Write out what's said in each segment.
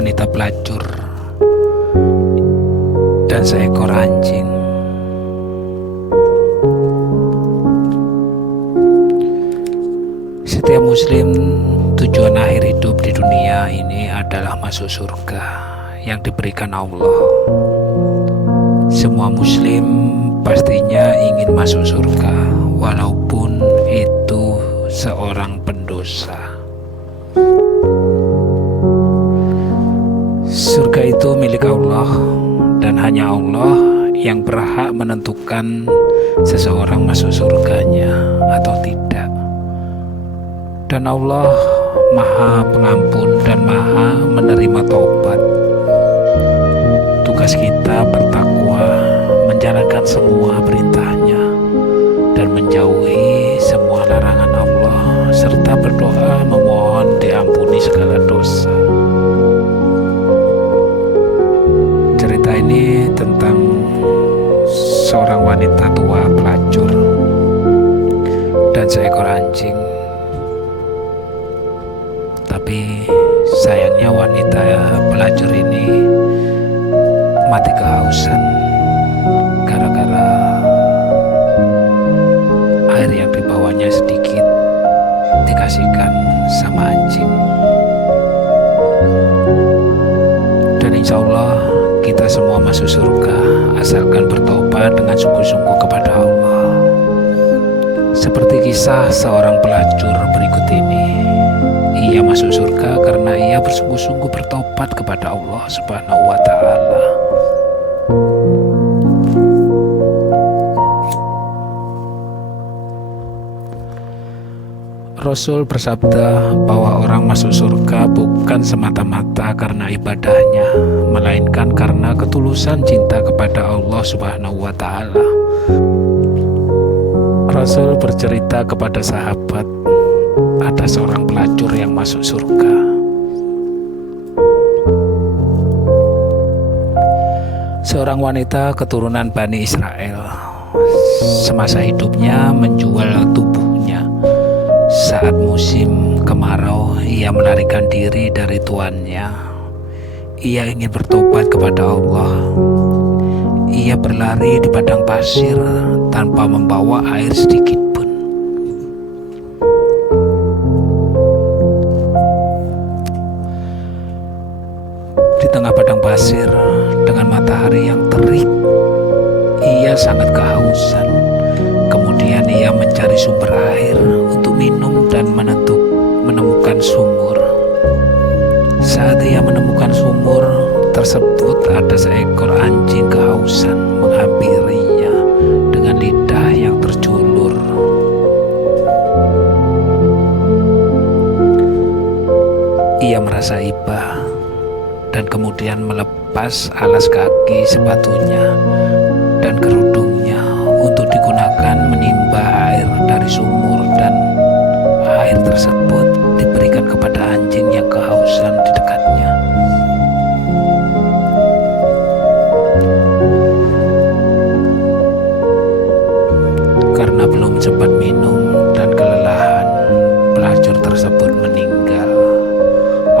wanita pelacur dan seekor anjing. Setiap muslim tujuan akhir hidup di dunia ini adalah masuk surga yang diberikan Allah. Semua muslim pastinya ingin masuk surga walaupun itu seorang pendosa. Surga itu milik Allah dan hanya Allah yang berhak menentukan seseorang masuk surganya atau tidak. Dan Allah Maha Pengampun dan Maha menerima taubat. Tugas kita bertakwa, menjalankan semua perintahnya dan menjauhi semua larangan Allah, serta berdoa memohon diampuni segala dosa. Cerita ini tentang seorang wanita tua pelacur dan seekor anjing. Tapi sayangnya wanita pelacur ini mati kehausan gara-gara air yang dibawanya sedikit dikasihkan sama anjing. Dan insya Allah kita semua masuk surga asalkan bertobat dengan sungguh-sungguh kepada Allah. Seperti kisah seorang pelacur berikut ini. Ia masuk surga karena ia bersungguh-sungguh bertobat kepada Allah Subhanahu wa Ta'ala. Rasul bersabda bahwa orang masuk surga bukan semata-mata karena ibadahnya, melainkan karena ketulusan cinta kepada Allah Subhanahu wa Ta'ala. Rasul bercerita kepada sahabat, ada seorang pelacur yang masuk surga. Seorang wanita keturunan Bani Israel semasa hidupnya menjual tubuhnya. Saat musim kemarau, ia melarikan diri dari tuannya. Ia ingin bertobat kepada Allah. Ia berlari di padang pasir tanpa membawa air sedikit. Di tengah padang pasir dengan matahari yang terik, ia sangat kehausan. Kemudian ia mencari sumber air untuk minum dan menemukan sumur. Saat ia menemukan sumur tersebut, ada seekor anjing kehausan menghampirinya dengan lidah yang terjulur. Ia merasa iba dan kemudian melepas alas kaki sepatunya dan kerudungnya untuk digunakan menimba air dari sumur, dan air tersebut diberikan kepada anjing yang kehausan di dekatnya. Karena belum sempat minum dan kelelahan, pelacur tersebut meninggal.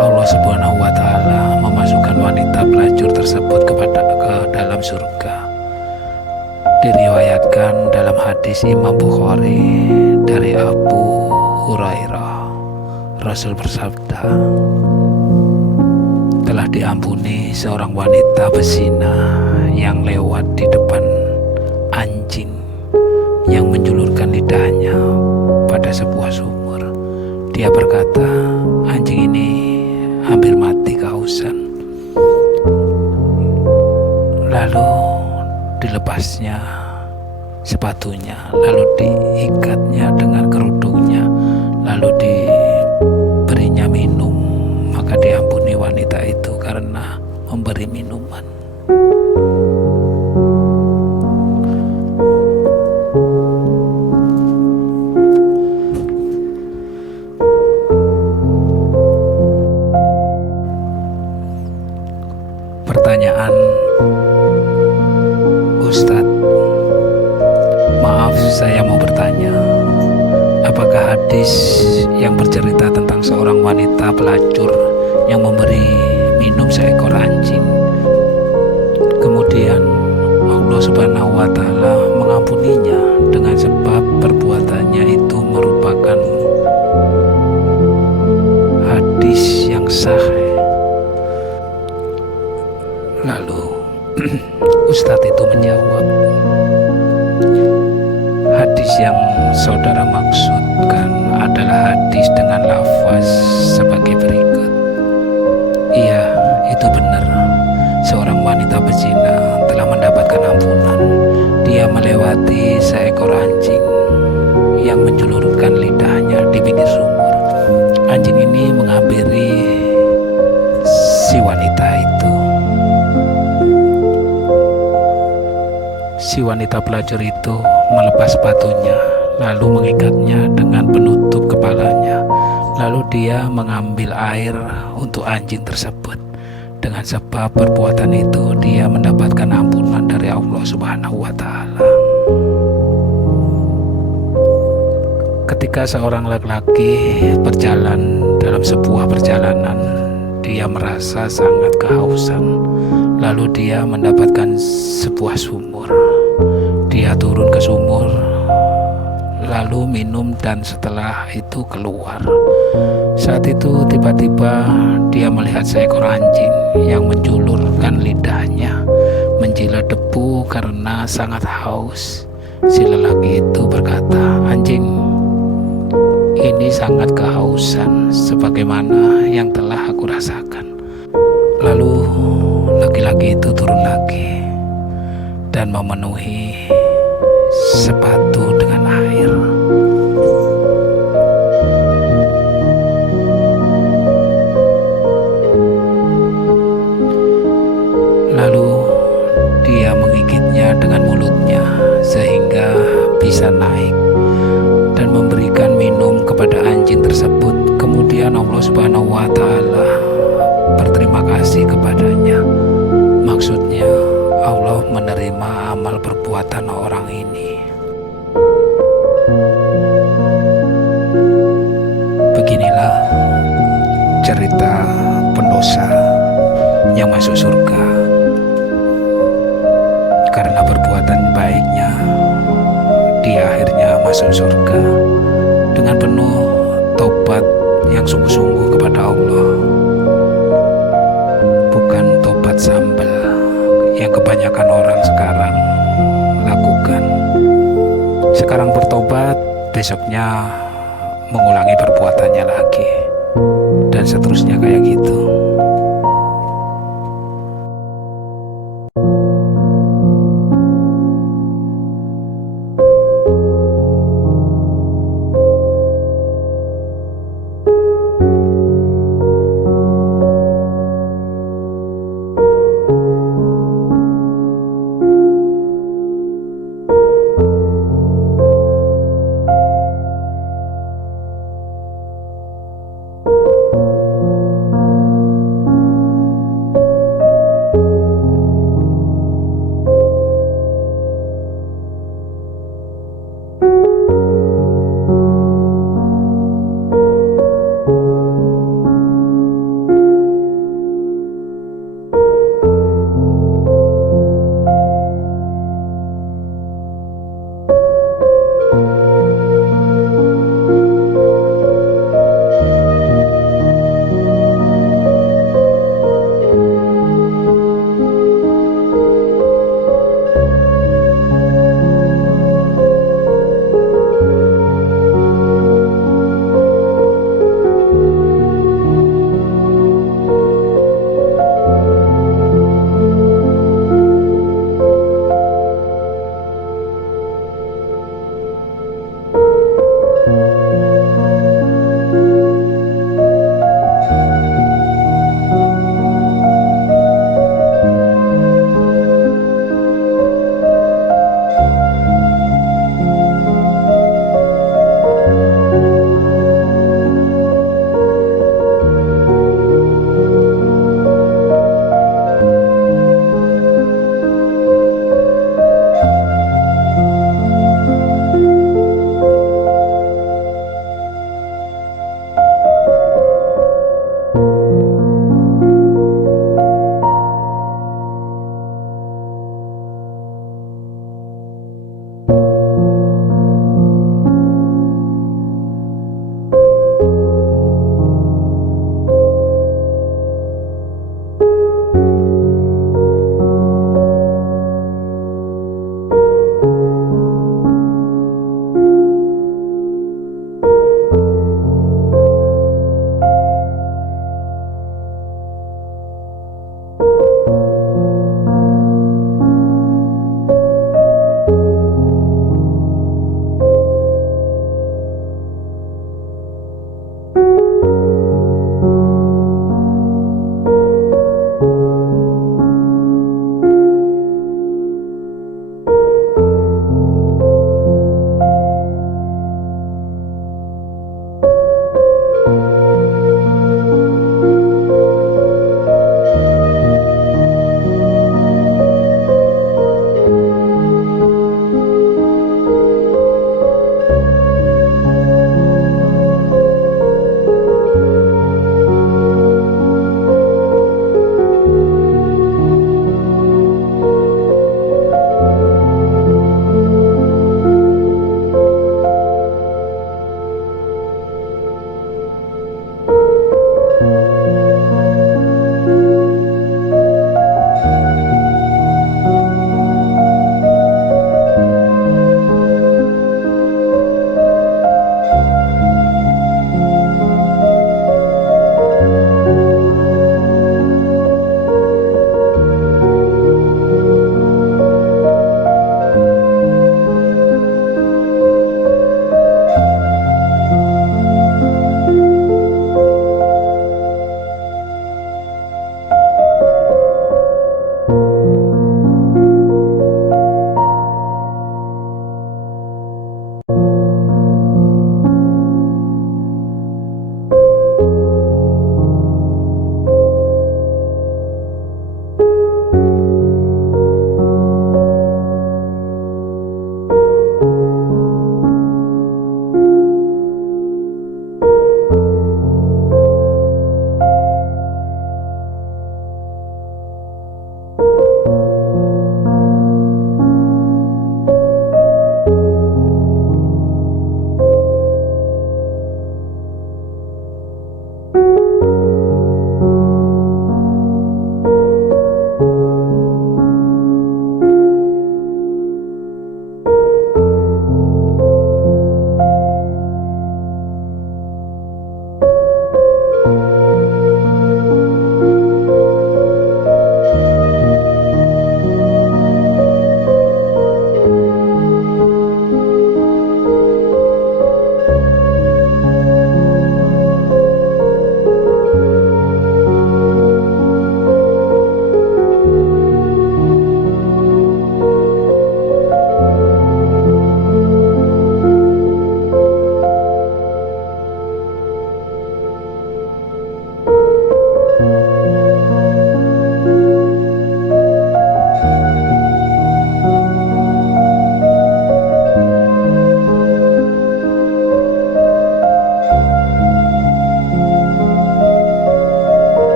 Allah Subhanahu wa Ta'ala memasukkan wanita pelacur tersebut ke dalam surga. Diriwayatkan dalam hadis Imam Bukhari dari Abu Hurairah, Rasul bersabda, telah diampuni seorang wanita berzina yang lewat di depan anjing yang menjulurkan lidahnya pada sebuah sumur. Dia berkata, anjing ini hampir mati kehausan. Lalu dilepasnya sepatunya, lalu diikatnya dengan kerudungnya, lalu diberinya minum. Maka diampuni wanita itu karena memberi minuman. Pertanyaan, Ustadz, maaf saya mau bertanya, apakah hadis yang bercerita tentang seorang wanita pelacur yang memberi meminum seekor anjing. Kemudian Allah Subhanahu wa Ta'ala mengampuninya dengan sebab perbuatannya itu merupakan hadis yang sahih. Lalu Ustadz itu menjawab, hadis yang saudara maksudkan adalah hadis dengan lafaz sebagai berikut. Iya, itu benar. Seorang wanita berzina telah mendapatkan ampunan. Dia melewati seekor anjing yang menjulurkan lidahnya di pinggir sumur. Anjing ini menghampiri si wanita itu. Si wanita pelacur itu melepas sepatunya, lalu mengikatnya dengan penutup kepalanya. Lalu dia mengambil air untuk anjing tersebut. Dengan sebab perbuatan itu, dia mendapatkan ampunan dari Allah Subhanahu wa Ta'ala. Ketika seorang laki-laki berjalan dalam sebuah perjalanan, dia merasa sangat kehausan. Lalu dia mendapatkan sebuah sumur. Dia turun ke sumur, lalu minum, dan setelah itu keluar. Saat itu tiba-tiba dia melihat seekor anjing yang menjulurkan lidahnya, menjilat debu karena sangat haus. Si lelaki itu berkata, "Anjing ini sangat kehausan sebagaimana yang telah aku rasakan." Lalu laki-laki itu turun lagi dan memenuhi sepatu dengan air. Lalu dia menggigitnya dengan mulutnya sehingga bisa naik dan memberikan minum kepada anjing tersebut. Kemudian Allah Subhanahu wa Ta'ala berterima kasih kepadanya. Maksudnya Allah menerima amal perbuatan orang ini. Beginilah cerita pendosa yang masuk surga karena perbuatan baiknya. Dia akhirnya masuk surga dengan penuh tobat yang sungguh-sungguh kepada Allah, bukan tobat sambal yang kebanyakan orang sekarang lakukan. Sekarang bertobat, besoknya mengulangi perbuatannya lagi, dan seterusnya kayak gitu.